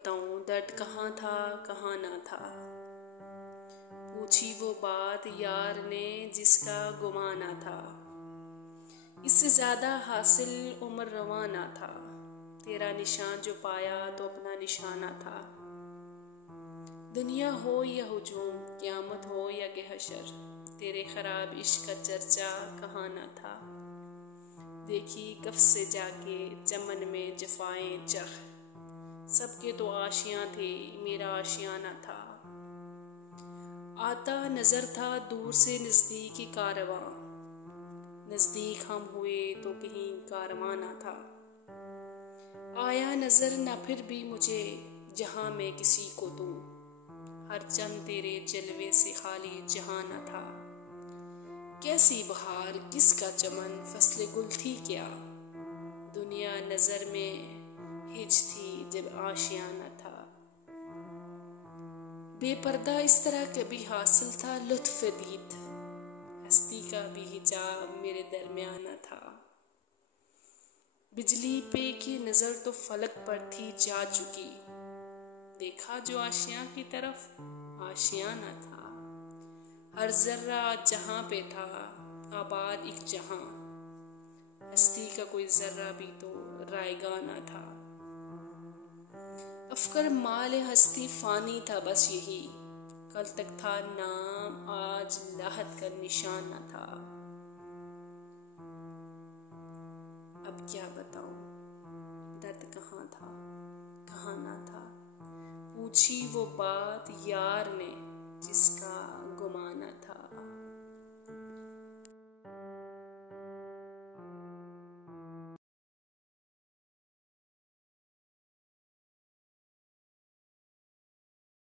बताऊं दर्द कहाँ था कहाँ ना था। पूछी वो बात यार ने जिसका गुमाना था। इससे ज्यादा हासिल उम्र रवाना था। तेरा निशान जो पाया तो अपना निशाना था। दुनिया हो या हुजूम, क़यामत हो या हशर, तेरे खराब इश्क का चर्चा कहाँ ना था। देखी कफ से जाके चमन में जफाएं चख, सबके तो आशियां थे मेरा आशियाना था। आता नजर था दूर से नजदीकी कारवां, नजदीक हम हुए तो कहीं कारवां ना था। आया नजर न फिर भी मुझे जहां मैं किसी को दूं, हर चंद तेरे जलवे से खाली जहां न था। कैसी बहार किसका चमन फसले गुल थी क्या, दुनिया नजर में हिज थी जब आशियाना था। बेपर्दा इस तरह कभी हासिल था लुत्फ दीद, हस्ती का भी हिजाब मेरे दरमियाना था। बिजली पे की नजर तो फलक पर थी जा चुकी, देखा जो आशियां की तरफ आशियाना था। हर जर्रा जहां पे था आबाद एक जहां, हस्ती का कोई जर्रा भी तो रायगाना था। अफकर माल हस्ती फानी था बस यही, कल तक था नाम आज लाहत का निशान न था। अब क्या बताऊं दर्द कहाँ था कहाँ ना था। पूछी वो बात यार ने जिसका गुमाना था।